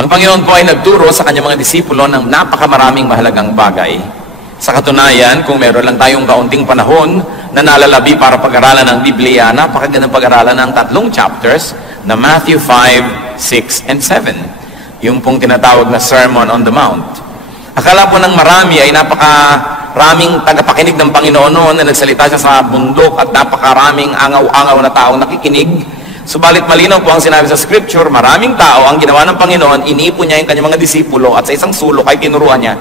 Ang Panginoon po ay nagturo sa kanyang mga disipulo ng napakamaraming mahalagang bagay. Sa katunayan, kung meron lang tayong kaunting panahon na nalalabi para pag-aralan ng Biblia, napakagandang pag-aralan ng 3 chapters na Matthew 5, 6, and 7. Yung pong tinatawag na Sermon on the Mount. Akala po ng marami ay napakaraming tagapakinig ng Panginoon noon na nagsalita siya sa bundok at napakaraming angaw-angaw na taong nakikinig. Subalit malinaw po ang sinabi sa Scripture, maraming tao ang ginawa ng Panginoon, iniipon niya yung kanyang mga disipulo at sa isang sulok ay tinuruan niya.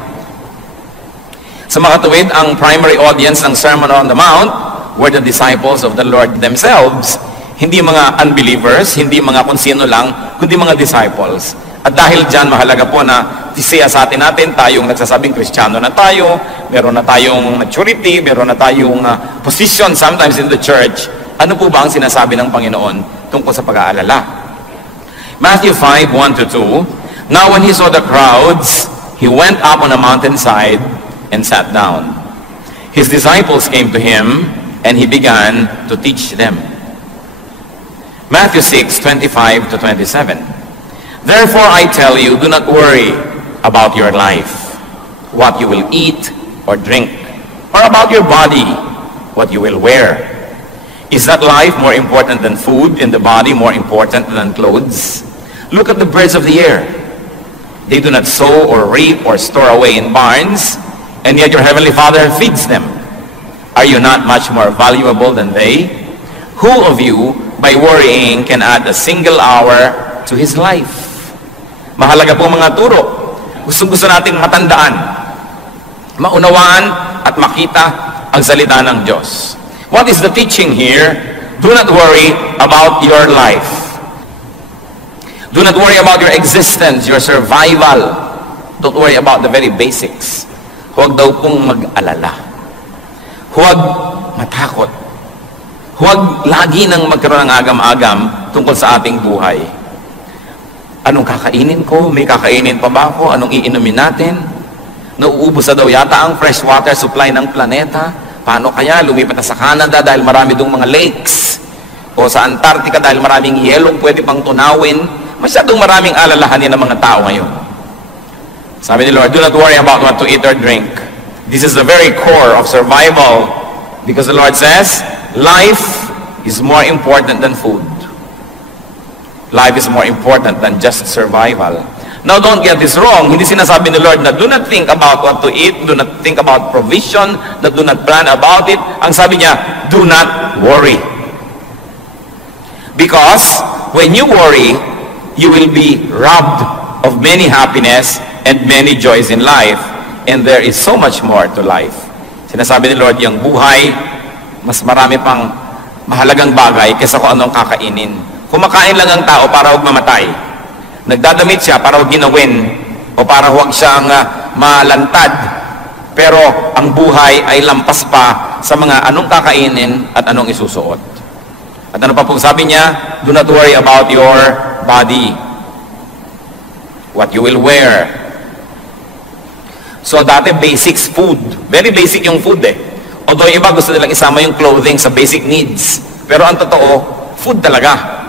Sa makatuwid, ang primary audience ng Sermon on the Mount were the disciples of the Lord themselves. Hindi mga unbelievers, hindi mga kung sino lang, kundi mga disciples. At dahil dyan, mahalaga po na siya sa atin tayong nagsasabing Kristiyano na tayo, meron na tayong maturity, meron na tayong position sometimes in the church. Ano po ba ang sinasabi ng Panginoon tungkol sa pag-aalala? Matthew 5, 1-2, Now when he saw the crowds, he went up on a mountainside and sat down. His disciples came to him, and he began to teach them. Matthew 6, 25-27, Therefore I tell you, do not worry about your life, what you will eat or drink, or about your body, what you will wear. Is that life more important than food, and the body more important than clothes? Look at the birds of the air. They do not sow or reap or store away in barns, and yet your heavenly Father feeds them. Are you not much more valuable than they? Who of you, by worrying, can add a single hour to his life? Mahalaga po mga turo. Gusto natin matandaan, maunawaan at makita ang salita ng Diyos. What is the teaching here? Do not worry about your life. Do not worry about your existence, your survival. Don't worry about the very basics. Huwag daw pong mag-alala. Huwag matakot. Huwag lagi nang magkaroon ng agam-agam tungkol sa ating buhay. Anong kakainin ko? May kakainin pa ba ako? Anong iinumin natin? Nauubos na daw yata ang fresh water supply ng planeta. Paano kaya lumipat na sa Canada dahil marami dong mga lakes? O sa Antarctica dahil maraming yelong pwede pang tunawin? Masyadong maraming alalahanin ng mga tao ngayon. Sabi ni Lord, do not worry about what to eat or drink. This is the very core of survival. Because the Lord says, life is more important than food. Life is more important than just survival. Now, don't get this wrong. Hindi sinasabi ni Lord na do not think about what to eat, do not think about provision, that do not plan about it. Ang sabi niya, do not worry. Because when you worry, you will be robbed of many happiness and many joys in life. And there is so much more to life. Sinasabi ni Lord, yung buhay, mas marami pang mahalagang bagay kaysa kung anong kakainin. Kumakain lang ang tao para huwag mamatay. Nagdadamit siya para huwag ginawin o para huwag siyang malantad. Pero ang buhay ay lampas pa sa mga anong kakainin at anong isusuot. At ano pa pong sabi niya? Do not worry about your body, what you will wear. So dati basics food. Very basic yung food eh. Although iba gusto nilang isama yung clothing sa basic needs. Pero ang totoo, food talaga.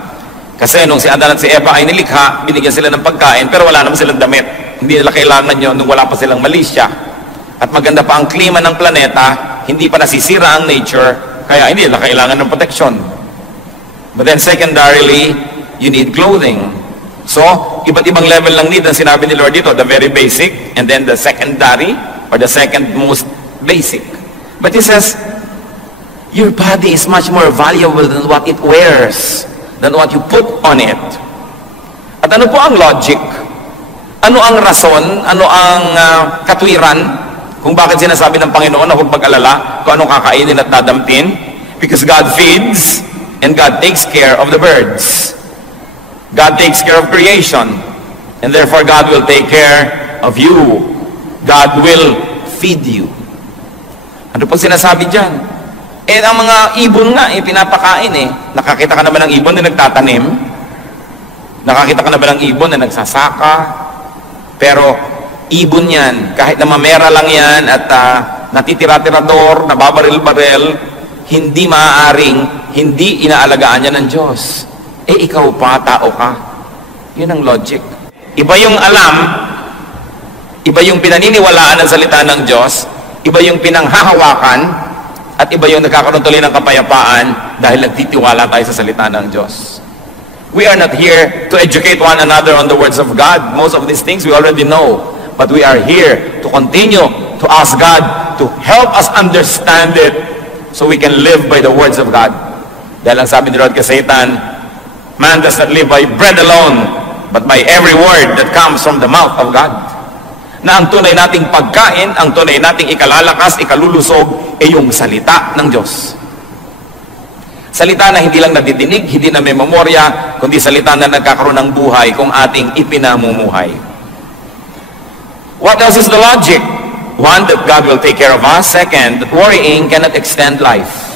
Kasi nung si Adan at si Eva ay nilikha, binigyan sila ng pagkain, pero wala naman silang damit. Hindi nila kailangan yun nung wala pa silang malisya. At maganda pa ang klima ng planeta, hindi pa nasisira ang nature, kaya hindi nila kailangan ng protection. But then secondarily, you need clothing. So, iba't ibang level ng need ang sinabi ni Lord dito, the very basic, and then the secondary, or the second most basic. But He says, your body is much more valuable than what it wears, than what you put on it. At ano po ang logic? Ano ang rason? Ano ang katwiran? Kung bakit sinasabi ng Panginoon na huwag mag-alala kung anong kakainin at dadampin? Because God feeds and God takes care of the birds. God takes care of creation. And therefore God will take care of you. God will feed you. Ano po sinasabi dyan? Eh, ang mga ibon nga, pinapakain eh. Nakakita ka na ba ng ibon na nagtatanim? Nakakita ka na ba ng ibon na nagsasaka? Pero, ibon yan. Kahit na mamera lang yan at natitira-tirador, nababaril-baril, hindi maaaring, hindi inaalagaan yan ng Diyos. Eh, ikaw pa, tao ka. Yun ang logic. Iba yung alam, iba yung pinaniniwalaan ng salita ng Diyos, iba yung pinanghahawakan, at iba yung nagkakaroon tuloy ng kapayapaan dahil nagtitiwala tayo sa salita ng Diyos. We are not here to educate one another on the words of God. Most of these things we already know. But we are here to continue to ask God to help us understand it so we can live by the words of God. Dahil ang sabi ni Lord kay Satan, man does not live by bread alone, but by every word that comes from the mouth of God. Na ang tunay nating pagkain, ang tunay nating ikalalakas, ikalulusog, ay yung salita ng Diyos. Salita na hindi lang nadidinig, hindi na may memorya, kundi salita na nagkakaroon ng buhay kung ating ipinamumuhay. What else is the logic? One, that God will take care of us. Second, that worrying cannot extend life.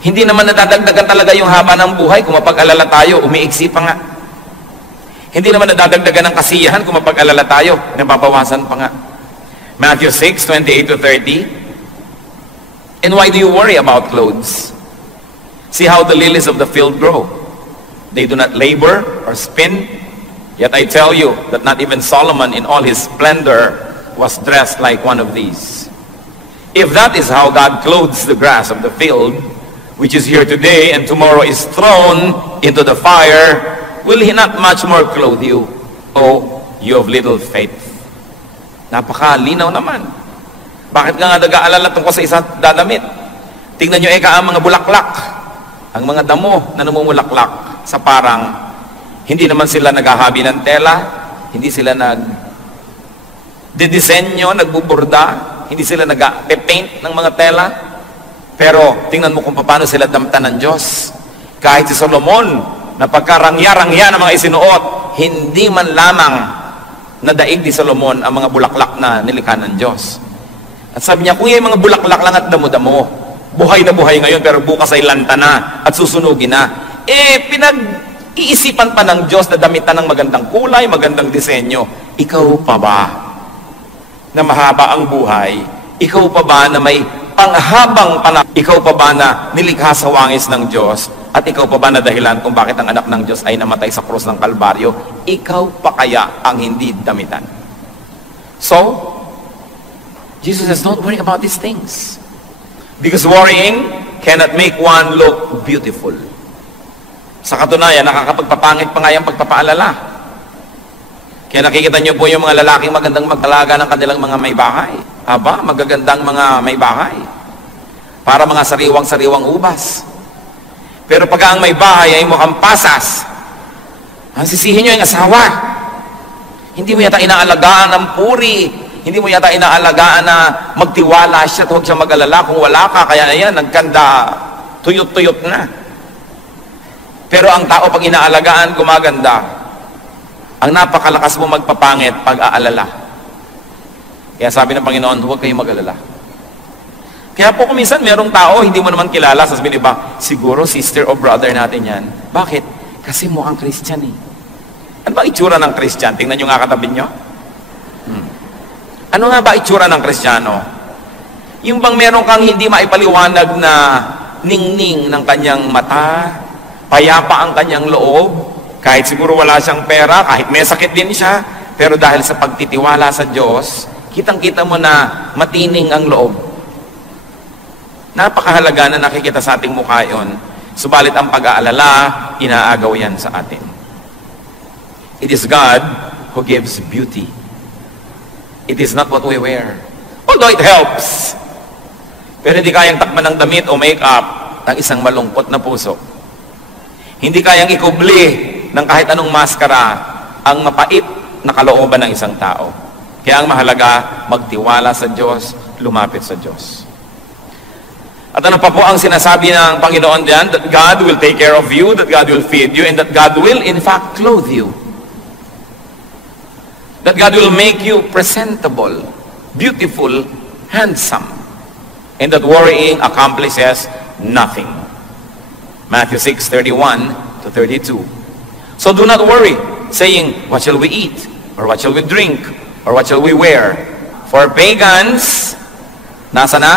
Hindi naman nadadagdagan talaga yung haba ng buhay kung mapag-alala tayo, umiiksi pa nga. Hindi naman nadadagdagan ng kasiyahan kung mapag-alala tayo, nababawasan pa nga. Matthew 6:28-30. And why do you worry about clothes? See how the lilies of the field grow. They do not labor or spin. Yet I tell you that not even Solomon in all his splendor was dressed like one of these. If that is how God clothes the grass of the field, which is here today and tomorrow is thrown into the fire, will He not much more clothe you, O you of little faith? Napakalinaw naman. Bakit ka nga nag-aalala tungkol sa isang dadamit? Tingnan nyo ang mga bulaklak, ang mga damo na namumulaklak sa parang, hindi naman sila naghahabi ng tela, hindi sila nagdidisenyo, nagbuburda, hindi sila nag-paint ng mga tela. Pero tingnan mo kung paano sila damtan ng Diyos. Kahit si Solomon, na pagkarangya-rangya ng mga isinuot, hindi man lamang nadaig ni Solomon ang mga bulaklak na nilikha ng Diyos. At sabi niya, kung yung mga bulaklak lang at damo-damo, buhay na buhay ngayon, pero bukas ay lanta na at susunugin na. Pinag-iisipan pa ng Diyos na damitan ng magandang kulay, magandang disenyo. Ikaw pa ba na mahaba ang buhay? Ikaw pa ba na may panghabang panahon? Ikaw pa ba na nilikha sa wangis ng Diyos? At ikaw pa ba na dahilan kung bakit ang anak ng Diyos ay namatay sa krus ng Kalbaryo? Ikaw pa kaya ang hindi damitan? So, Jesus says, don't worry about these things. Because worrying cannot make one look beautiful. Sa katunayan, nakakapagpapangit pa nga yung pagpapaalala. Kaya nakikita niyo po yung mga lalaking magandang magtalaga ng kanilang mga may bahay. Aba, magagandang mga may bahay. Para mga sariwang-sariwang ubas. Pero pag ang may bahay ay mukhang pasas, ang sisihin nyo yung asawa. Hindi mo yata inaalagaan ng puri. Hindi mo yata inaalagaan na magtiwala siya at huwag siya mag-alala. Kung wala ka, kaya na yan, nagkanda, tuyot-tuyot na. Pero ang tao pag inaalagaan, gumaganda. Ang napakalakas mo magpapangit pag-aalala. Kaya sabi ng Panginoon, huwag kayong mag-alala. Kaya po kung minsan merong tao, hindi mo naman kilala, sasabihin iba, siguro sister o brother natin yan. Bakit? Kasi mukhang Christian eh. Ano ba itsura ng Christian? Tingnan nyo nga katabi nyo. Ano nga ba itsura ng Kristiyano? Yung bang meron kang hindi maipaliwanag na ningning ng kanyang mata, payapa ang kanyang loob, kahit siguro wala siyang pera, kahit may sakit din siya, pero dahil sa pagtitiwala sa Diyos, kitang-kita mo na matining ang loob. Napakahalaga na nakikita sa ating mukha yun. Subalit ang pag-aalala, inaagaw yan sa atin. It is God who gives beauty. It is not what we wear. Although it helps. Pero hindi kayang takman ng damit o make-up ng isang malungkot na puso. Hindi kayang ikubli ng kahit anong maskara ang mapait na kalooban ng isang tao. Kaya ang mahalaga, magtiwala sa Diyos, lumapit sa Diyos. At ano pa po ang sinasabi ng Panginoon diyan? That God will take care of you, that God will feed you, and that God will in fact clothe you. That God will make you presentable, beautiful, handsome. And that worrying accomplishes nothing. Matthew 6:31-32. So do not worry, saying, what shall we eat? Or what shall we drink? Or what shall we wear? For pagans, nasa na?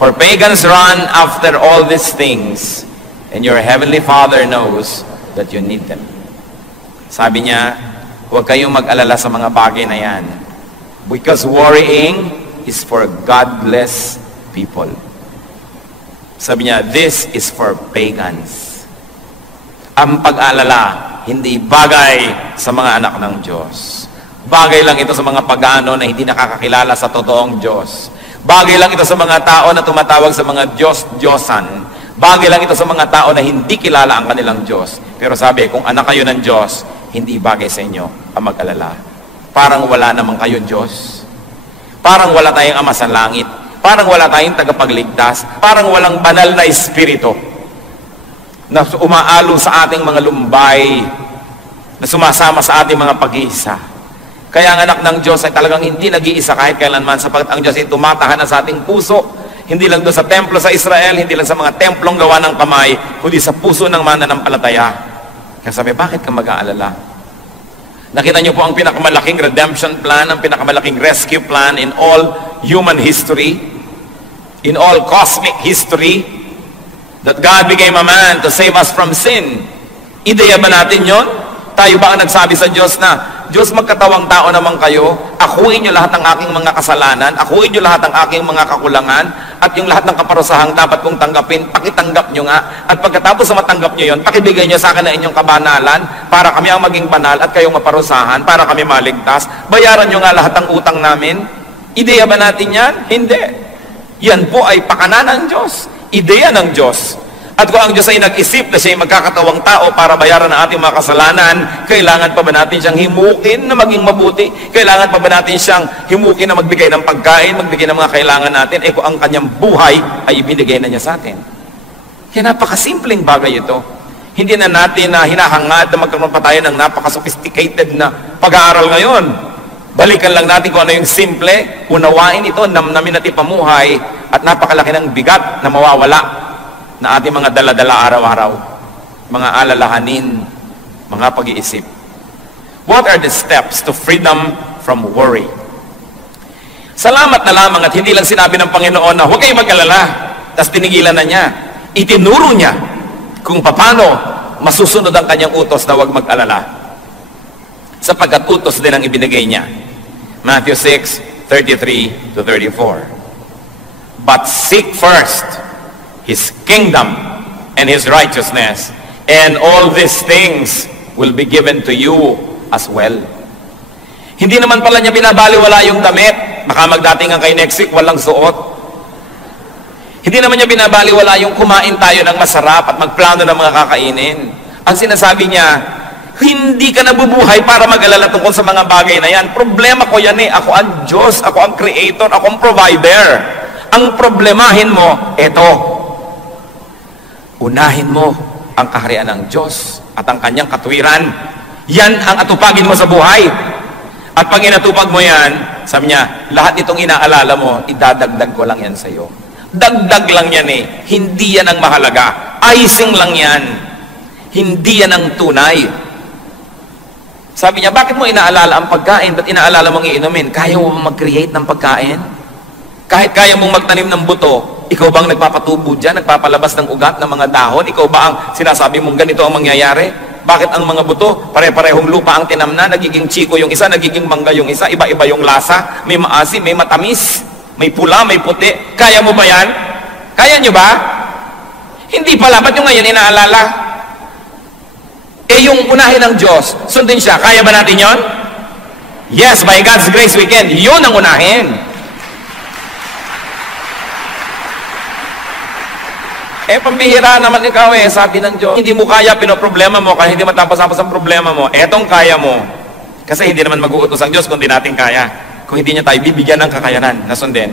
For pagans run after all these things, and your heavenly Father knows that you need them. Sabi niya, huwag kayong mag-alala sa mga bagay na yan. Because worrying is for godless people. Sabi niya, this is for pagans. Ang pag-alala, hindi bagay sa mga anak ng Diyos. Bagay lang ito sa mga pagano na hindi nakakakilala sa totoong Diyos. Bagay lang ito sa mga tao na tumatawag sa mga Diyos-Diyosan. Bagay lang ito sa mga tao na hindi kilala ang kanilang Diyos. Pero sabi, kung anak kayo ng Diyos, hindi bagay sa inyo ang mag-alala. Parang wala namang kayo Diyos. Parang wala tayong Ama sa langit. Parang wala tayong tagapagligtas. Parang walang banal na espiritu na umaalo sa ating mga lumbay, na sumasama sa ating mga pag-iisa. Kaya ang anak ng Diyos ay talagang hindi nag-iisa kahit kailanman, sapagkat ang Diyos ay tumatahan sa ating puso. Hindi lang doon sa templo sa Israel, hindi lang sa mga templong gawa ng kamay, kundi sa puso ng mananampalataya. Kaya sabi, bakit ka mag-aalala? Nakita niyo po ang pinakamalaking redemption plan, ang pinakamalaking rescue plan in all human history, in all cosmic history, that God became a man to save us from sin. Ideya ba natin yon? Tayo ba ang nagsabi sa Diyos na, Diyos, magkatawang tao naman kayo, akuin niyo lahat ng aking mga kasalanan, akuin niyo lahat ng aking mga kakulangan, at yung lahat ng kaparusahang dapat kong tanggapin, pakitanggap niyo nga, at pagkatapos sa matanggap niyo yon, pakibigay niyo sa akin na inyong kabanalan, para kami ang maging banal at kayong maparusahan, para kami maligtas. Bayaran niyo nga lahat ng utang namin. Ideya ba natin yan? Hindi. Yan po ay pakana ng Diyos. Ideya ng Diyos. At kung ang Diyos ay nag-isip na siya ay magkakatawang tao para bayaran ang ating mga kasalanan, kailangan pa ba natin siyang himukin na maging mabuti? Kailangan pa ba natin siyang himukin na magbigay ng pagkain, magbigay ng mga kailangan natin? Eh kung ang kanyang buhay ay ibinigay na niya sa atin. Kaya napakasimpleng bagay ito. Hindi na natin na hinahangad na magkaroon pa tayo ng napaka-sophisticated na pag-aaral ngayon. Balikan lang natin kung ano yung simple, unawain ito, namnamin natin pamuhay, at napakalaki ng bigat na mawawala na ating mga dala-dala araw-araw, mga alalahanin, mga pag-iisip. What are the steps to freedom from worry? Salamat na lamang at hindi lang sinabi ng Panginoon na huwag kayong mag-alala, tapos tinigilan na niya. Itinuro niya kung paano masusunod ang kanyang utos na huwag mag-alala. Sapagkat utos din ang ibinigay niya. Matthew 6:33-34. But seek first His kingdom and His righteousness, and all these things will be given to you as well. Hindi naman pala niya binabaliwala yung damit. Baka magdatingan kayo next week, walang suot. Hindi naman niya binabaliwala yung kumain tayo ng masarap at magplano ng mga kakainin. Ang sinasabi niya, hindi ka nabubuhay para mag-alala tungkol sa mga bagay na yan. Problema ko yan eh. Ako ang Diyos, ako ang Creator, ako ang Provider. Ang problemahin mo, eto. Unahin mo ang kaharian ng Diyos at ang kanyang katwiran. Yan ang atupagin mo sa buhay. At pag inatupag mo yan, sabi niya, lahat itong inaalala mo, idadagdag ko lang yan sa iyo. Dagdag lang yan eh. Hindi yan ang mahalaga. Icing lang yan. Hindi yan ang tunay. Sabi niya, bakit mo inaalala ang pagkain? Ba't inaalala mong iinumin? Kaya mo mag-create ng pagkain? Kahit kaya mong magtanim ng buto, ikaw bang nagpapatubo dyan, nagpapalabas ng ugat ng mga dahon? Ikaw ba ang sinasabi mong ganito ang mangyayari? Bakit ang mga buto, pare-parehong lupa ang tinamna, nagiging chiko yung isa, nagiging mangga yung isa, iba-iba yung lasa, may maasim, may matamis, may pula, may puti. Kaya mo ba yan? Kaya nyo ba? Hindi pala, ba't yung ngayon inaalala? Eh yung unahin ng Diyos, sundin siya, kaya ba natin yon? Yes, by God's grace we can. Yun ang unahin. Eh, pambihira naman ikaw eh, sabi ng Diyos. Hindi mo kaya, pinoproblema mo, kaya hindi matapos-tapos ang problema mo. Etong kaya mo. Kasi hindi naman mag-uutos ang Diyos kung di natin kaya. Kung hindi niya tayo bibigyan ng kakayanan na sundin.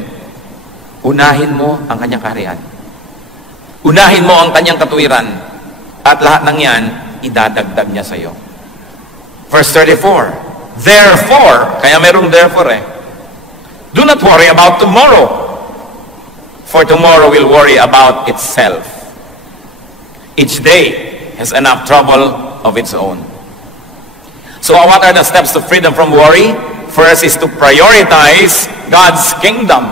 Unahin mo ang kanyang kaharian. Unahin mo ang kanyang katuwiran. At lahat ng yan, idadagdag niya sa iyo. Verse 34. Therefore, kaya merong therefore eh. Do not worry about tomorrow. For tomorrow will worry about itself. Each day has enough trouble of its own. So what are the steps to freedom from worry? First is to prioritize God's kingdom.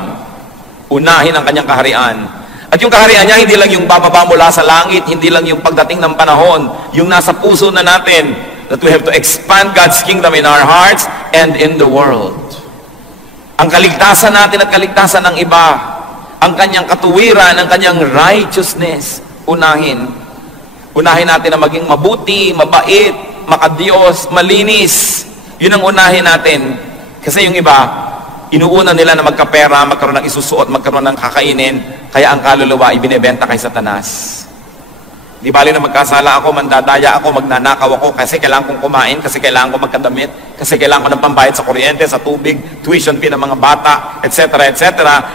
Unahin ang kanyang kaharian. At yung kaharian niya, hindi lang yung bababa mula sa langit, hindi lang yung pagdating ng panahon, yung nasa puso na natin, that we have to expand God's kingdom in our hearts and in the world. Ang kaligtasan natin at kaligtasan ng iba, ang kanyang katuwiran, ang kanyang righteousness, unahin natin na maging mabuti, mabait, makadiyos, malinis. Yun ang unahin natin. Kasi yung iba, inuuna nila na magkapera, magkaroon ng isusuot, magkaroon ng kakainin, kaya ang kaluluwa ibinebenta kay Satanas. Di bali na magkasala ako, mandadaya ako, magnanakaw ako, kasi kailangan kong kumain, kasi kailangan ko magkadamit, kasi kailangan ko ng pambayad sa kuryente, sa tubig, tuition fee ng mga bata, etc., etc.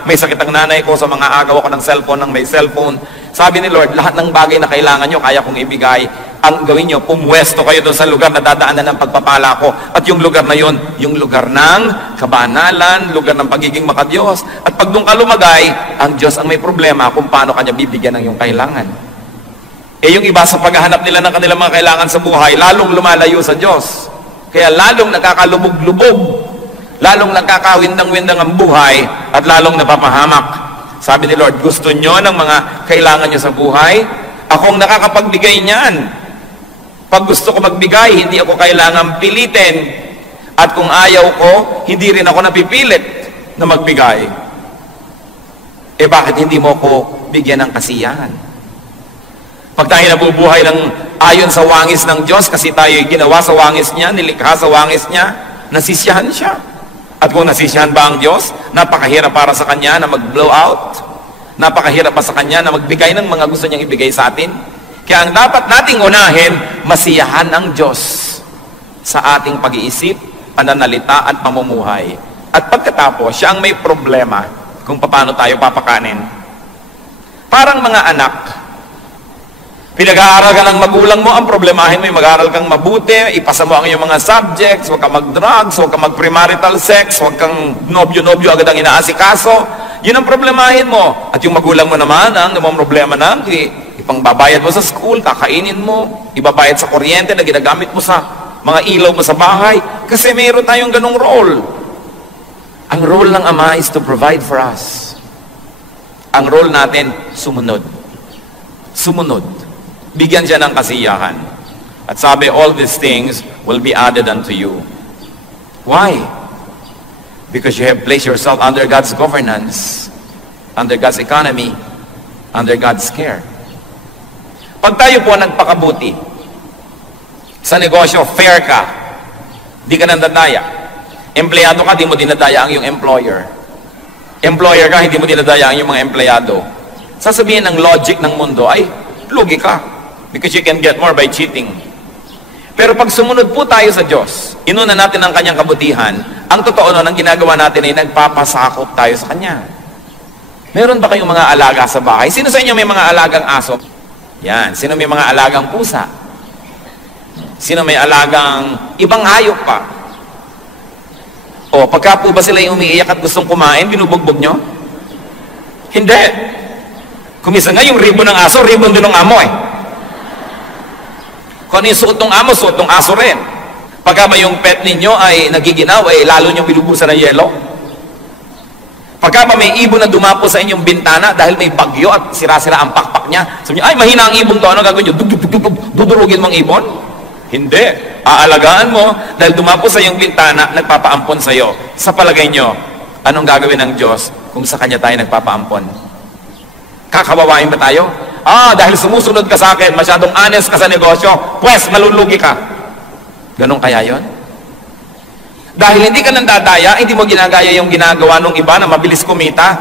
May sakit ang nanay ko, sa mga agaw ako ng cellphone, ng may cellphone. Sabi ni Lord, lahat ng bagay na kailangan nyo, kaya kong ibigay. Ang gawin nyo, pumwesto kayo doon sa lugar na dadaanan ng pagpapala ko. At yung lugar na yon, yung lugar ng kabanalan, lugar ng pagiging makadiyos. At pag doon ka lumagay, ang Diyos ang may problema kung paano kanya bibigyan ng iyong kailangan. Yung iba sa paghahanap nila ng kanilang mga kailangan sa buhay, lalong lumalayo sa Diyos. Kaya lalong nakakalubog-lubog, lalong nakakawindang-windang ang buhay, at lalong napapahamak. Sabi ni Lord, gusto nyo ng mga kailangan nyo sa buhay? Akong nakakapagbigay niyan. Pag gusto ko magbigay, hindi ako kailangan pilitin. At kung ayaw ko, hindi rin ako napipilit na magbigay. Bakit hindi mo ko bigyan ng kasiyahan? Pag tayo nabubuhay ng ayon sa wangis ng Diyos, kasi tayo ginawa sa wangis niya, nilikha sa wangis niya, nasisiyahan siya. At kung nasisiyahan ba ang Diyos, napakahirap para sa Kanya na mag-blow out. Napakahirap pa sa Kanya na magbigay ng mga gusto niyang ibigay sa atin. Kaya ang dapat nating unahin, masiyahan ang Diyos sa ating pag-iisip, pananalita at pamumuhay. At pagkatapos, siya ang may problema kung paano tayo papakanin. Parang mga anak, pinag-aaral ka ng magulang mo, ang problemahin mo yung mag-aaral kang mabuti, ipasa mo ang iyong mga subjects, huwag kang mag-drugs, huwag kang mag-premarital sex, huwag kang nobyo-nobyo agad ang inaasikaso. Yun ang problemahin mo. At yung magulang mo naman, ang problema na, ipangbabayad mo sa school, kakainin mo, ibabayad sa kuryente na ginagamit mo sa mga ilaw mo sa bahay. Kasi mayroon tayong ganong role. Ang role ng Ama is to provide for us. Ang role natin, sumunod. Sumunod. Bigyan siya ng kasiyahan. At sabi, all these things will be added unto you. Why? Because you have placed yourself under God's governance, under God's economy, under God's care. Pag tayo po nagpakabuti, sa negosyo, fair ka, di ka nandadaya. Empleyado ka, di mo dinadaya ang iyong employer. Employer ka, hindi mo dinadaya ang iyong mga empleyado. Sasabihin ng logic ng mundo, ay, lugi ka. Because you can get more by cheating. Pero pag sumunod po tayo sa Diyos, inuna natin ang kanyang kabutihan, ang totoo nun, ang ginagawa natin ay nagpapasakop tayo sa kanya. Meron ba kayong mga alaga sa bahay? Sino sa inyo may mga alagang aso? Yan. Sino may mga alagang pusa? Sino may alagang ibang hayop pa? O, pagka po ba sila yung umiiyak at gustong kumain, binubugbog nyo? Hindi. Kumisa nga yung ribbon ng aso, ribbon din ng amo Kung ano yung suot ng amo, suot ng aso rin. Pagka ba yung pet ninyo ay nagiginaw, lalo nyo binubusan ng yelo. Pagka ba may ibon na dumapo sa inyong bintana dahil may bagyo at sira-sira ang pakpak niya, sabi niyo, ay mahina ang ibon to, ano gagawin nyo? Dudurugin mong ibon? Hindi. Aalagaan mo dahil dumapo sa iyong bintana, nagpapaampon sa iyo. Sa palagay nyo, anong gagawin ng Diyos kung sa Kanya tayo nagpapaampon? Kakawawain ba tayo? Dahil sumusunod ka sa akin, masyadong honest ka sa negosyo, pues malulugi ka. Ganon kaya yon? Dahil hindi ka nandadaya, hindi mo ginagaya yung ginagawa ng iba na mabilis kumita,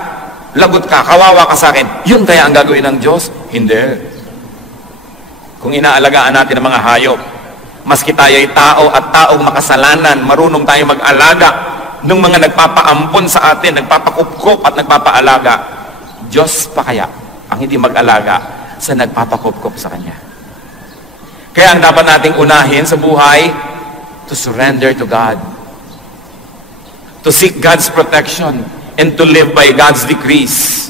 lagot ka, kawawa ka sa akin. Yun kaya ang gagawin ng Diyos? Hindi. Kung inaalagaan natin ang mga hayop, maski tayo ay tao at taong makasalanan, marunong tayo mag-alaga ng mga nagpapaampon sa atin, nagpapakupkup at nagpapaalaga. Diyos pa kaya ang hindi mag-alaga sa nagpapakupkup sa Kanya. Kaya ang dapat nating unahin sa buhay, to surrender to God, to seek God's protection, and to live by God's decrees.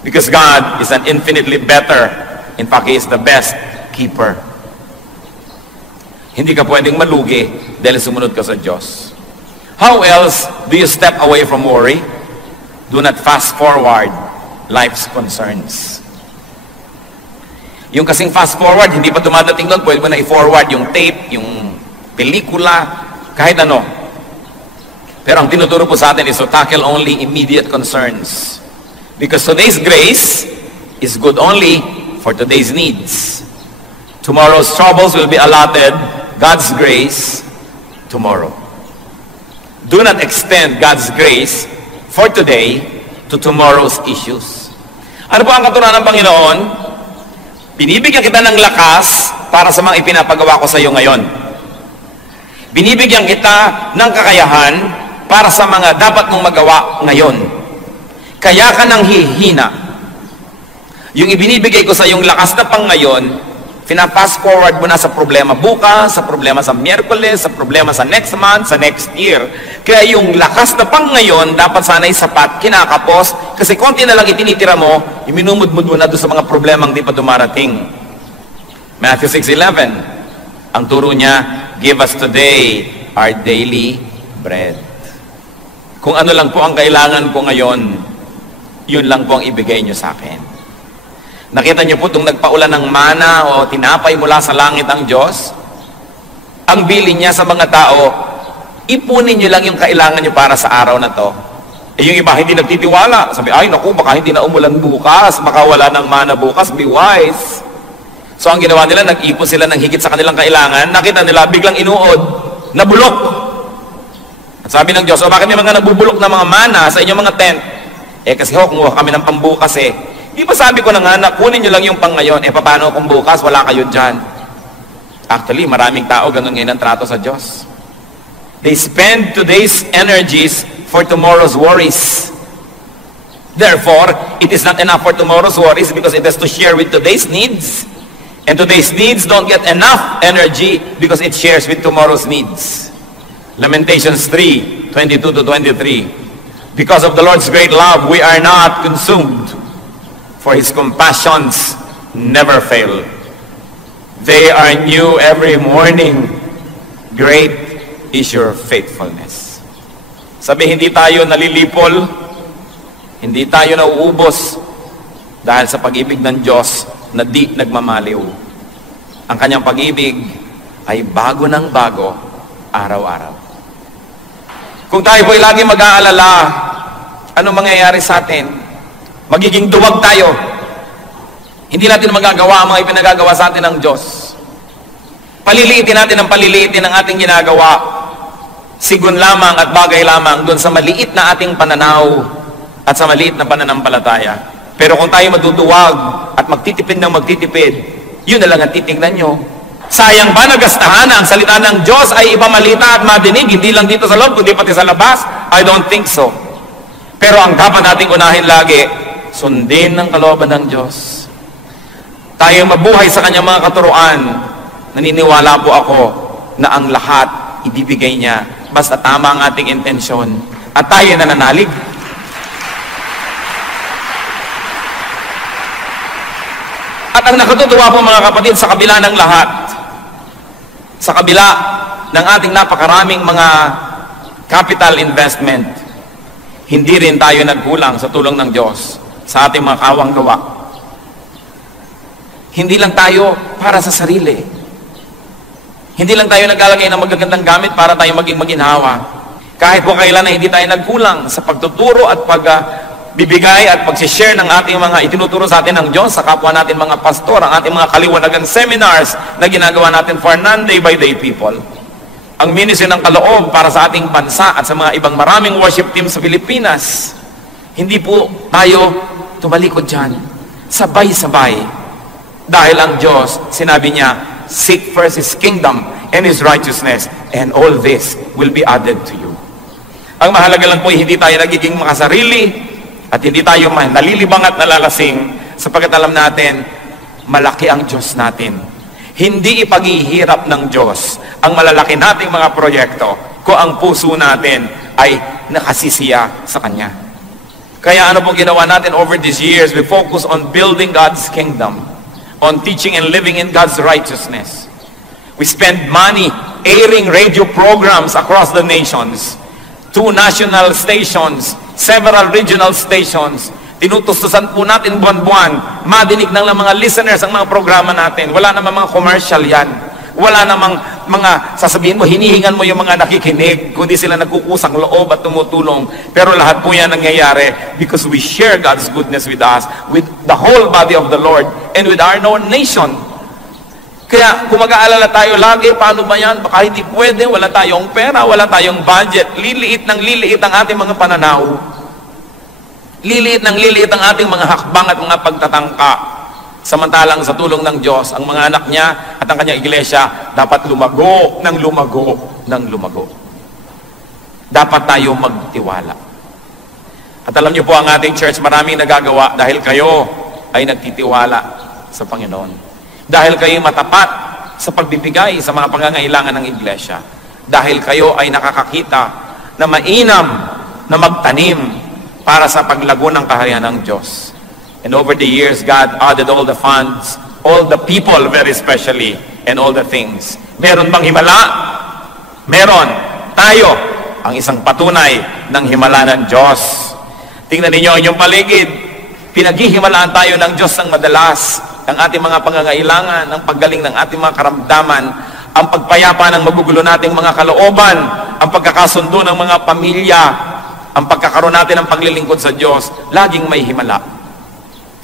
Because God is an infinitely better, in fact, He is the best keeper. Hindi ka pwedeng malugi dahil sumunod ka sa Diyos. How else do you step away from worry? Do not fast forward life's concerns. Yung kasing fast forward, hindi pa dumadating doon, pwede mo na i-forward yung tape, yung pelikula, kahit ano. Pero ang tinuturo po sa atin is to tackle only immediate concerns. Because today's grace is good only for today's needs. Tomorrow's troubles will be allotted God's grace tomorrow. Do not extend God's grace for today to tomorrow's issues. Ano po ang katuruan ng Panginoon? Binibigyan kita ng lakas para sa mga ipinapagawa ko sa iyo ngayon. Binibigyan kita ng kakayahan para sa mga dapat mong magawa ngayon. Kaya ka nang hihina. Yung ibinibigay ko sa iyong lakas na pang ngayon, fast forward mo na sa problema bukas, sa problema sa Miyerkules, sa problema sa next month, sa next year. Kaya yung lakas na pang ngayon, dapat sana'y sapat, kinakapos, kasi konti na lang itinitira mo, iminumudmud mo na doon sa mga problemang di pa dumarating. Matthew 6:11, ang turo niya, give us today our daily bread. Kung ano lang po ang kailangan ko ngayon, yun lang po ang ibigay niyo sa akin. Nakita niyo po itong nagpaulan ng mana o tinapay mula sa langit ang Diyos. Ang bilin niya sa mga tao, ipunin niyo lang yung kailangan niyo para sa araw na to. Yung iba hindi nagtitiwala. Sabi, ay naku, baka hindi na umulan bukas, baka wala ng mana bukas, be wise. So ang ginawa nila, nag-ipon sila ng higit sa kanilang kailangan. Nakita nila, biglang inuod, nabulok. At sabi ng Diyos, bakit may mga nagbubulok na mga mana sa inyong mga tent? Kasi kumuha kami ng pambukas Di ba sabi ko na nga, kunin nyo lang yung pang ngayon, paano kung bukas, wala kayo dyan? Actually, maraming tao ganun ngayon ang trato sa Diyos. They spend today's energies for tomorrow's worries. Therefore, it is not enough for tomorrow's worries because it has to share with today's needs. And today's needs don't get enough energy because it shares with tomorrow's needs. Lamentations 3:22-23. Because of the Lord's great love, we are not consumed, for His compassions never fail. They are new every morning. Great is your faithfulness. Sabi, hindi tayo nalilipol, hindi tayo nauubos dahil sa pag-ibig ng Diyos na di nagmamaliw. Ang kanyang pag-ibig ay bago ng bago, araw-araw. Kung tayo po'y lagi mag-aalala, ano mangyayari sa atin? Magiging duwag tayo. Hindi natin magagawa ang mga ipinagagawa sa atin ng Diyos. Paliliitin natin ang paliliitin ng ating ginagawa. Sigun lamang at bagay lamang doon sa maliit na ating pananaw at sa maliit na pananampalataya. Pero kung tayo matutuwag at magtitipid ng magtitipid, yun na lang ang titignan nyo. Sayang ba nagastahan ang salita ng Diyos ay ipamalita at madinig, hindi lang dito sa loob, kundi pati sa labas? I don't think so. Pero ang dapat nating unahin lagi, sundin ng kalooban ng Diyos. Tayo mabuhay sa kanyang mga katuruan. Naniniwala po ako na ang lahat ibibigay niya basta tama ang ating intensyon at tayo nananalig. At ang nakatutuwa po mga kapatid, sa kabila ng lahat, sa kabila ng ating napakaraming mga capital investment, hindi rin tayo nagkulang sa tulong ng Diyos sa ating mga kawang gawa. Hindi lang tayo para sa sarili. Hindi lang tayo naglalagay ng magagandang gamit para tayo maging maginhawa. Kahit po kailan na hindi tayo nagkulang sa pagtuturo at pagbibigay at pag-share ng ating mga itinuturo sa atin ng Diyos sa kapwa natin mga pastor, ang ating mga kaliwanagan seminars na ginagawa natin for non-day-by-day people. Ang ministry ng kaloob para sa ating bansa at sa mga ibang maraming worship team sa Pilipinas. Hindi po tayo tumalikod dyan. Sabay-sabay. Dahil ang Diyos, sinabi niya, seek first His kingdom and His righteousness, and all this will be added to you. Ang mahalaga lang po, hindi tayo nagiging makasarili at hindi tayo nalilibang at nalalasing sapagkat alam natin, malaki ang Diyos natin. Hindi ipaghihirap ng Diyos ang malalaki nating mga proyekto kung ang puso natin ay nakasisiya sa Kanya. Kaya ano po ginawa natin over these years? We focus on building God's kingdom, on teaching and living in God's righteousness. We spend money airing radio programs across the nations. 2 national stations, several regional stations. Tinutustusan po natin buwan-buwan. Madinig ng mga listeners ang mga programa natin. Wala namang mga commercial yan. Wala namang mga sasabihin mo, hinihingan mo yung mga nakikinig, kundi sila nagkukusang loob at tumutulong. Pero lahat po yan nangyayari because we share God's goodness with us, with the whole body of the Lord, and with our known nation. Kaya kung mag-aalala tayo lagi, paano ba yan? Baka hindi pwede, wala tayong pera, wala tayong budget, liliit ng liliit ang ating mga pananaw. Liliit ng liliit ang ating mga hakbang at mga pagtatangka. Samantalang sa tulong ng Diyos, ang mga anak niya at ang kanyang iglesia dapat lumago ng lumago ng lumago. Dapat tayo magtiwala. At alam niyo po, ang ating church maraming nagagawa dahil kayo ay nagtitiwala sa Panginoon. Dahil kayo matapat sa pagbibigay sa mga pangangailangan ng iglesia. Dahil kayo ay nakakakita na mainam na magtanim para sa paglago ng kaharian ng Diyos. And over the years, God added all the funds, all the people very especially, and all the things. Meron bang himala? Meron. Tayo, ang isang patunay ng himala ng Diyos. Tingnan ninyo ang inyong paligid. Pinaghihimalaan tayo ng Diyos ng madalas, ang ating mga pangangailangan, ang paggaling ng ating mga karamdaman, ang pagpayapa ng magugulo nating mga kalooban, ang pagkakasundo ng mga pamilya, ang pagkakaroon natin ng paglilingkod sa Diyos, laging may himala.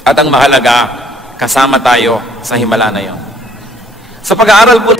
At ang mahalaga, kasama tayo sa himala na yon. Sa pag-aaral po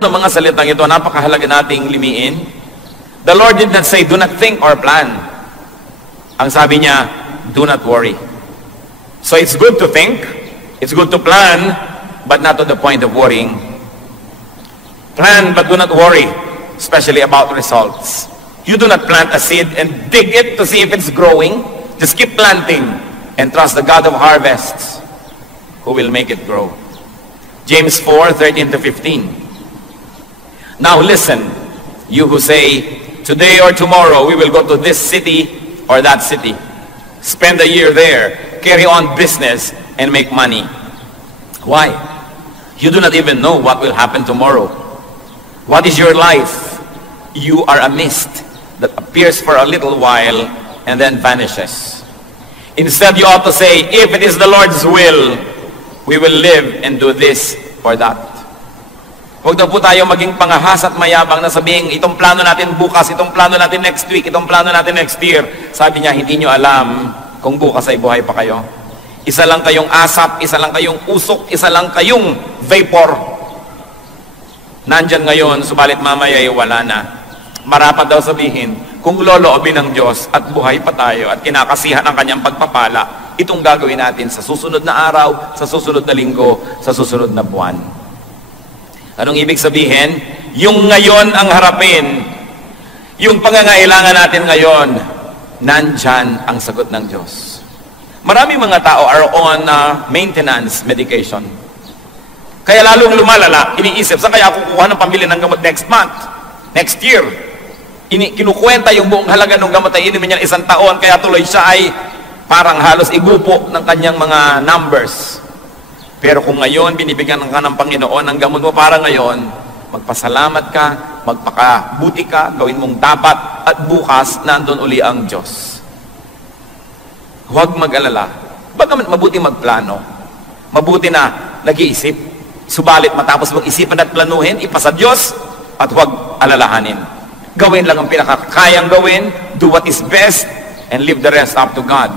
ng mga salitang ito, napakahalaga nating limiin. The Lord did not say, do not think or plan. Ang sabi niya, do not worry. So it's good to think, it's good to plan, but not to the point of worrying. Plan, but do not worry, especially about results. You do not plant a seed and dig it to see if it's growing. Just keep planting and trust the God of harvests who will make it grow. James 4:13-15. Now listen, you who say, today or tomorrow we will go to this city or that city. Spend a year there, carry on business, and make money. Why? You do not even know what will happen tomorrow. What is your life? You are a mist that appears for a little while and then vanishes. Instead, you ought to say, if it is the Lord's will, we will live and do this or that. Huwag na po tayo maging pangahas at mayabang na sabihin, itong plano natin bukas, itong plano natin next week, itong plano natin next year. Sabi niya, hindi nyo alam kung bukas ay buhay pa kayo. Isa lang kayong asap, isa lang kayong usok, isa lang kayong vapor. Nandyan ngayon, subalit mamaya ay wala na. Marapat daw sabihin, kung loloobin ng Diyos at buhay pa tayo at kinakasihan ang kanyang pagpapala, itong gagawin natin sa susunod na araw, sa susunod na linggo, sa susunod na buwan. Anong ibig sabihin? Yung ngayon ang harapin. Yung pangangailangan natin ngayon, nandyan ang sagot ng Diyos. Maraming mga tao are on maintenance medication. Kaya lalong lumalala, iniisip, saan kaya ako kukuha ng pambili ng gamot next month? Next year? Kinukwenta yung buong halaga ng gamot na inumin niya 1 taon, kaya tuloy siya ay parang halos igupo ng kanyang mga numbers. Pero kung ngayon, binibigyan ka ng Panginoon ang gamot mo para ngayon, magpasalamat ka, magpakabuti ka, gawin mong dapat, at bukas, nandun uli ang Diyos. Huwag mag-alala. Bagaman mabuti magplano, mabuti na nag-iisip, subalit matapos mag-isipan at planuhin, ipasa Diyos, at huwag alalahanin. Gawin lang ang pinakakayang gawin, do what is best, and leave the rest up to God.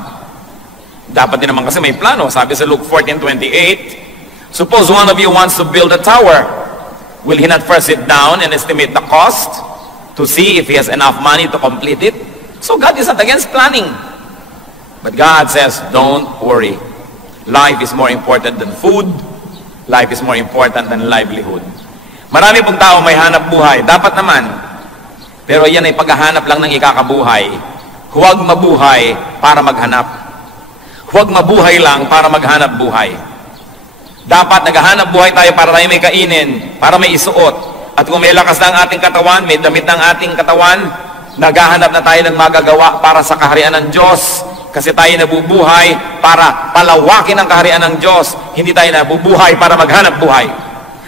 Dapat din naman kasi may plano. Sabi sa Luke 14:28, suppose one of you wants to build a tower. Will he not first sit down and estimate the cost to see if he has enough money to complete it? So God is not against planning. But God says, don't worry. Life is more important than food. Life is more important than livelihood. Marami pong tao may hanap buhay. Dapat naman. Pero yan ay paghahanap lang ng ikakabuhay. Huwag mabuhay para maghanap. Huwag mabuhay lang para maghanap buhay. Dapat naghahanap buhay tayo para tayo may kainin, para may isuot. At kung may lakas na ang ating katawan, may damit ng ating katawan, naghahanap na tayo ng magagawa para sa kaharian ng Diyos. Kasi tayo nabubuhay para palawakin ang kaharian ng Diyos. Hindi tayo nabubuhay para maghanap buhay.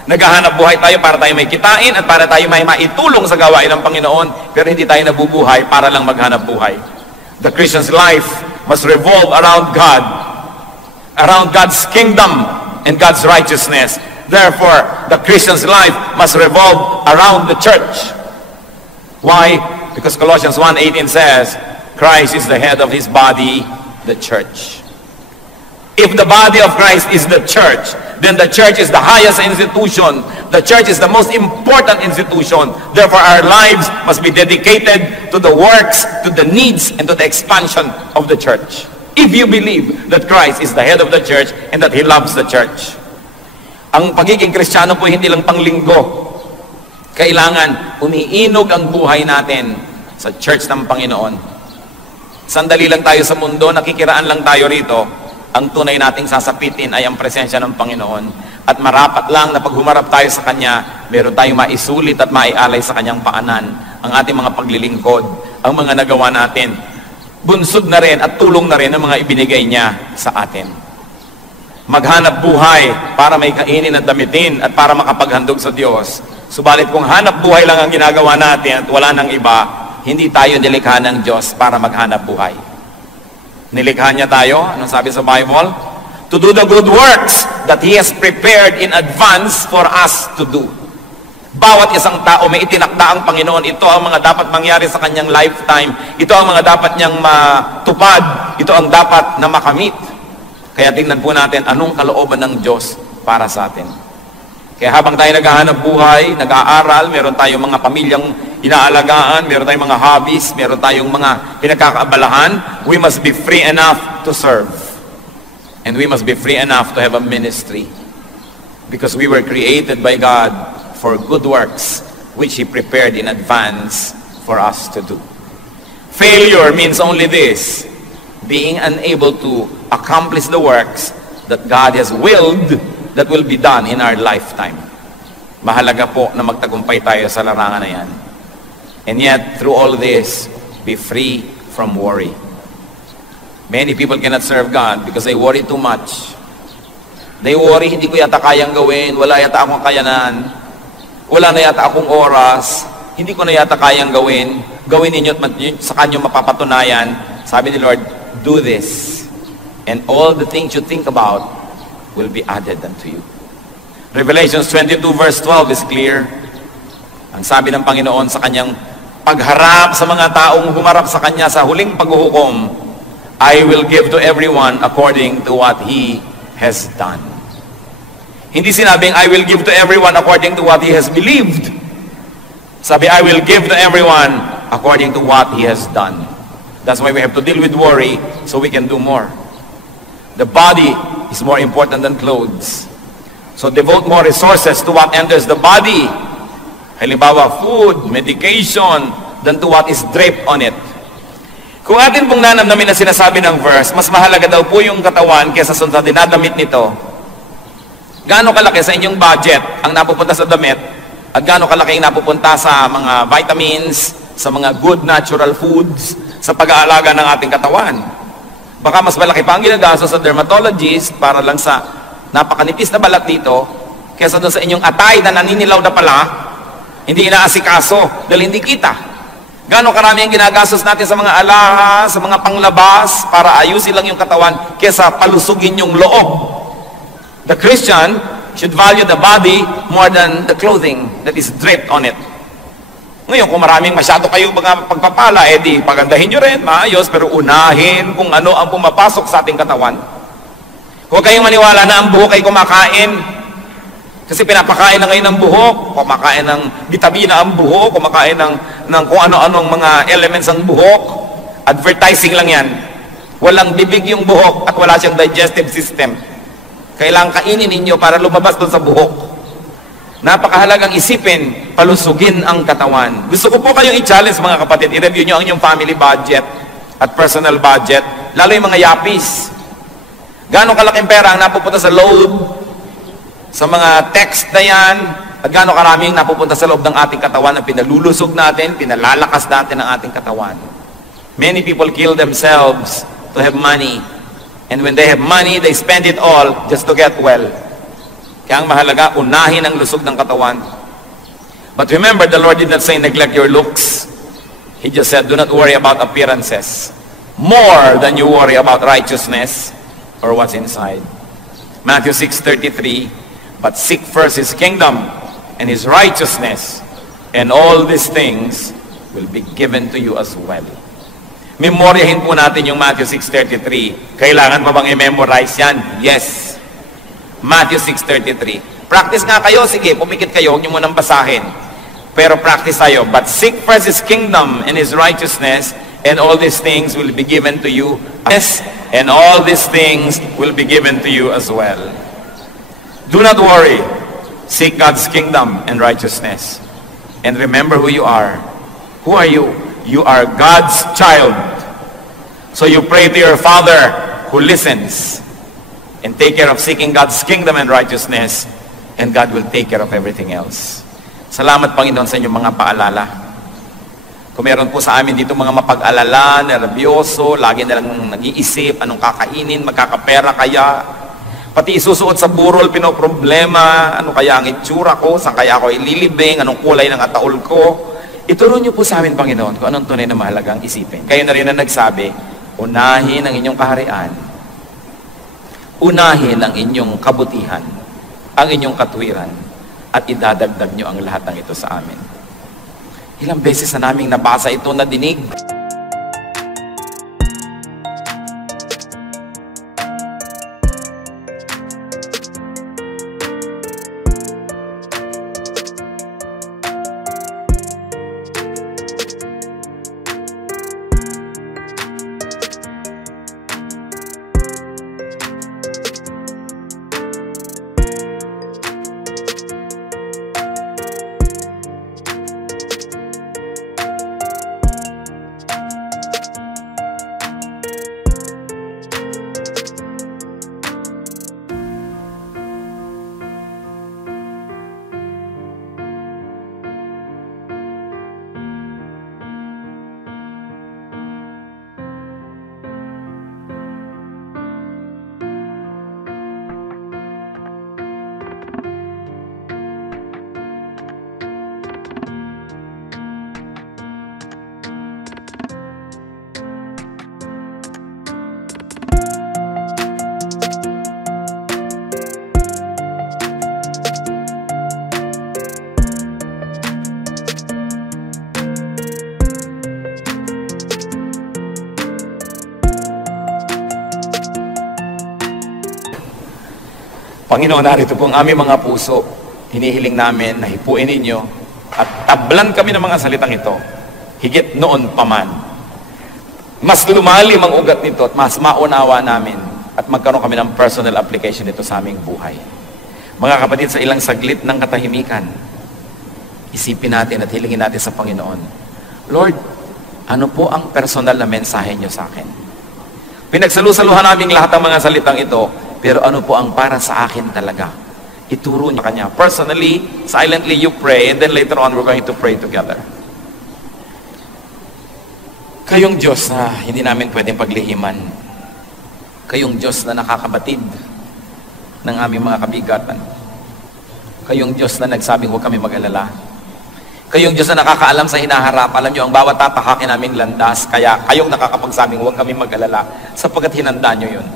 Naghahanap buhay tayo para tayo may kitain at para tayo may maitulong sa gawain ng Panginoon. Pero hindi tayo nabubuhay para lang maghanap buhay. The Christian's life must revolve around God, around God's kingdom and God's righteousness. Therefore, the Christian's life must revolve around the church. Why? Because Colossians 1:18 says, Christ is the head of his body, the church. If the body of Christ is the church, then the church is the highest institution. The church is the most important institution. Therefore, our lives must be dedicated to the works, to the needs, and to the expansion of the church. If you believe that Christ is the head of the church and that He loves the church. Ang pagiging Kristiyano po hindi lang panglinggo. Kailangan umiinog ang buhay natin sa church ng Panginoon. Sandali lang tayo sa mundo, nakikiraan lang tayo rito. Ang tunay nating sasapitin ay ang presensya ng Panginoon. At marapat lang na pag humarap tayo sa Kanya, meron tayong maisulit at maialay sa Kanyang paanan. Ang ating mga paglilingkod, ang mga nagawa natin. Bunsod na rin at tulong na rin ang mga ibinigay niya sa atin. Maghanap buhay para may kainin at damitin at para makapaghandog sa Diyos. Subalit kung hanap buhay lang ang ginagawa natin at wala nang iba, hindi tayo nilikha ng Diyos para maghanap buhay. Nilikha niya tayo, anong sabi sa Bible? To do the good works that He has prepared in advance for us to do. Bawat isang tao may itinakda ang Panginoon. Ito ang mga dapat mangyari sa kanyang lifetime. Ito ang mga dapat niyang matupad. Ito ang dapat na makamit. Kaya tingnan po natin anong kalooban ng Diyos para sa atin. Kaya habang tayo naghahanap buhay, nag-aaral, meron tayong mga pamilyang inaalagaan, meron tayong mga hobbies, meron tayong mga pinagkakaabalahan, we must be free enough to serve. And we must be free enough to have a ministry. Because we were created by God for good works, which He prepared in advance for us to do. Failure means only this, being unable to accomplish the works that God has willed that will be done in our lifetime. Mahalaga po na magtagumpay tayo sa larangan na yan. And yet, through all this, be free from worry. Many people cannot serve God because they worry too much. They worry, hindi ko yata kayang gawin, wala yata akong kayanan, wala na yata akong oras, hindi ko na yata kayang gawin, gawin ninyo at sa kanyo mapapatunayan. Sabi ni Lord, do this, and all the things you think about will be added unto you. Revelations 22 verse 12 is clear. Ang sabi ng Panginoon sa kanyang pagharap sa mga taong humarap sa kanya sa huling paghuhukom, I will give to everyone according to what he has done. Hindi sinabing, I will give to everyone according to what he has believed. Sabi, I will give to everyone according to what he has done. That's why we have to deal with worry so we can do more. The body is more important than clothes. So devote more resources to what enters the body. Halimbawa, food, medication, than to what is draped on it. Kung atin pong nanamnamin na sinasabi ng verse, mas mahalaga daw po yung katawan kaysa sa dinadamit nito. Gaano kalaki sa inyong budget ang napupunta sa damit at gaano kalaki ang napupunta sa mga vitamins, sa mga good natural foods, sa pag-aalaga ng ating katawan. Baka mas malaki pa ang ginagasto sa dermatologist para lang sa napakanipis na balat dito kaysa doon sa inyong atay na naninilaw na pala, hindi inaasikaso dahil hindi kita. Gaano karami ang ginagastos natin sa mga alahas, sa mga panglabas para ayusin lang yung katawan kaysa palusugin yung loob. The Christian should value the body more than the clothing that is draped on it. Ngayon, kung maraming masyado kayo mga pagpapala, di pagandahin nyo rin, maayos, pero unahin kung ano ang pumapasok sa ating katawan. Huwag kayong maniwala na ang buhok ay kumakain. Kasi pinapakain na ngayon ng buhok, kumakain ng vitamina ang buhok, kumakain ng kung ano-anong mga elements ang buhok. Advertising lang yan. Walang bibig yung buhok at wala siyang digestive system. Kailangan kainin ninyo para lumabas doon sa buhok. Napakahalagang isipin, palusugin ang katawan. Gusto ko po kayong i-challenge mga kapatid, i-review nyo ang inyong family budget at personal budget, lalo yung mga yapis. Gano'ng kalaking pera ang napupunta sa load, sa mga text na yan, at gano'ng karaming napupunta sa loob ng ating katawan na pinalulusog natin, pinalalakas natin ang ating katawan. Many people kill themselves to have money. And when they have money, they spend it all just to get well. Kaya ang mahalaga, unahin ang lusog ng katawan. But remember, the Lord did not say neglect your looks. He just said, do not worry about appearances. More than you worry about righteousness or what's inside. Matthew 6:33, but seek first His kingdom and His righteousness, and all these things will be given to you as well. Memoryahin po natin yung Matthew 6:33. Kailangan pa bang i-memorize yan? Yes. Matthew 6:33. Practice nga kayo, sige, pumikit kayo, huwag nyo munang basahin. Pero practice tayo. But seek first His kingdom and His righteousness, and all these things will be given to you. Yes, and all these things will be given to you as well. Do not worry. Seek God's kingdom and righteousness. And remember who you are. Who are you? You are God's child. So you pray to your Father who listens. And take care of seeking God's kingdom and righteousness, and God will take care of everything else. Salamat, Panginoon, sa inyong mga paalala. Kung meron po sa amin dito mga mapag-alala, nervyoso, lagi na lang nag-iisip, anong kakainin, magkakapera kaya, pati isusuot sa burol, pinoproblema, ano kaya ang itsura ko, saan kaya ako ililibing, anong kulay ng ataol ko. Ituro niyo po sa amin, Panginoon, kung anong tunay na mahalagang isipin. Kayo na rin na nagsabi, unahin ang inyong kaharian. Unahin ang inyong kabutihan, ang inyong katwiran, at idadagdag nyo ang lahat ng ito sa amin. Ilang beses na naming nabasa ito na dinig. Panginoon, narito po ang aming mga puso. Hinihiling namin na hipuin ninyo at tablan kami ng mga salitang ito. Higit noon pa man. Mas lumalim ang ugat nito at mas maunawa namin at magkaroon kami ng personal application nito sa aming buhay. Mga kapatid, sa ilang saglit ng katahimikan, isipin natin at hilingin natin sa Panginoon, Lord, ano po ang personal na mensahe niyo sa akin? Pinagsalusaluhan namin lahat ng mga salitang ito, pero ano po ang para sa akin talaga? Ituro niya kanya. Personally, silently you pray, and then later on, we're going to pray together. Kayong Diyos na hindi namin pwedeng paglihiman. Kayong Diyos na nakakabatid ng aming mga kabigatan. Kayong Diyos na nagsabing huwag kami mag-alala. Kayong Diyos na nakakaalam sa hinaharap. Alam niyo, ang bawat tatahakin naming landas, kaya kayong nakakapagsabing huwag kami mag-alala sapagkat hinanda niyo yun.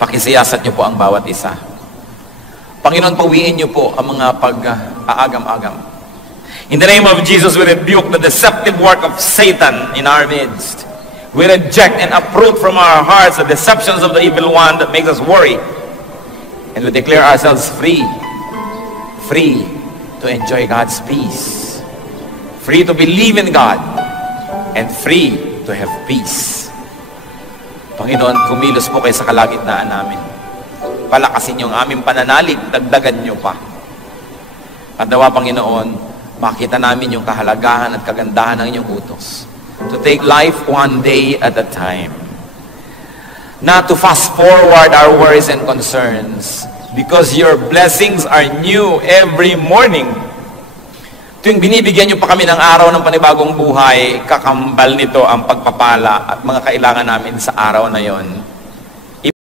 Pakisiyasat niyo po ang bawat isa. Panginoon, pawiin niyo po ang mga pag-aagam-agam. In the name of Jesus, we rebuke the deceptive work of Satan in our midst. We reject and uproot from our hearts the deceptions of the evil one that makes us worry. And we declare ourselves free. Free to enjoy God's peace. Free to believe in God. And free to have peace. Panginoon, kumilos po kayo sa kalagitnaan namin. Palakasin yung aming pananalig, dagdagan nyo pa. At nawa, Panginoon, makita namin yung kahalagahan at kagandahan ng inyong utos. To take life one day at a time. Not to fast forward our worries and concerns, because your blessings are new every morning. Tuwing binibigyan niyo pa kami ng araw ng panibagong buhay, kakambal nito ang pagpapala at mga kailangan namin sa araw na yon.